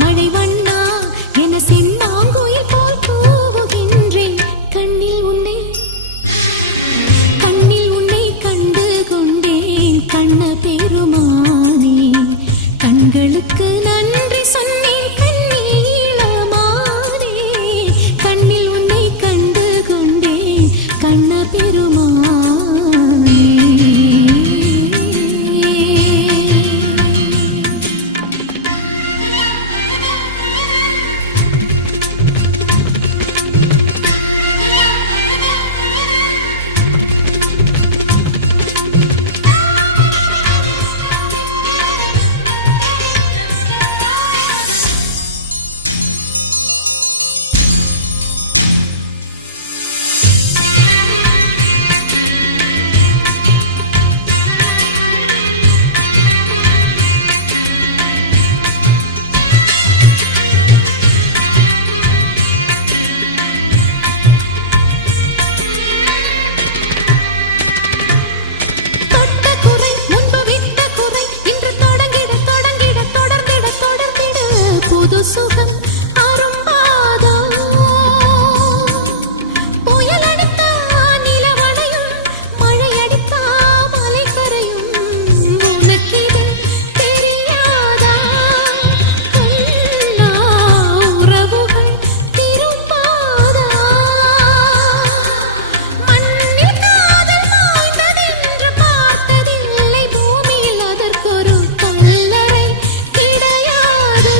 மழை வண்ணா என சென்னாங்குயில் போல் கூவுகின்றேன். கண்ணில் உன்னை கண்டு கொண்டேன். கண்ண பெருமானே கண்களுக்கு நன்றி சொன்னேன். கண்ணீளமானே கண்ணில் உன்னை கண்டு கொண்டேன். கண்ண பெருமானே சுகம் அரும்பாதா புயல் அடித்தா நிலவனையும் மழை அடித்தா மலை கரையும் உனக்கு இது தெரியாதா கண்ணா உறவுகள் திரும்பாதா மண்ணில் காதல் மாய்ந்ததென்று பார்த்ததில்லை பூமியில் அதற்கொரு கல்லறை கிடையாது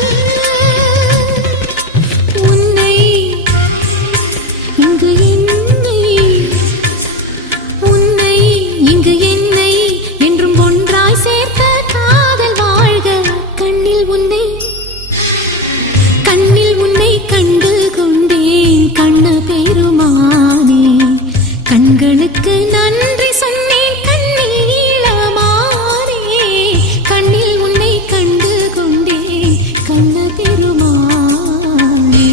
கண்டு கொண்டேன். கண்ண பெருமானே கண்களுக்கு நன்றி சொன்னேன். கண்ணீளமானே கண்ணில் உன்னை கண்டு கொண்டேன். கண்ண பெருமானே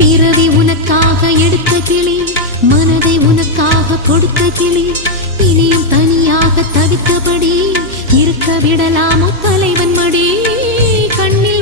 பிறவி உனக்காக எடுத்த கிளி மனதை உனக்காக கொடுத்த கிளி இனியும் தனியாக தவித்தபடி இருக்க விடலாமோ தலைவன் மடி கண்ணில்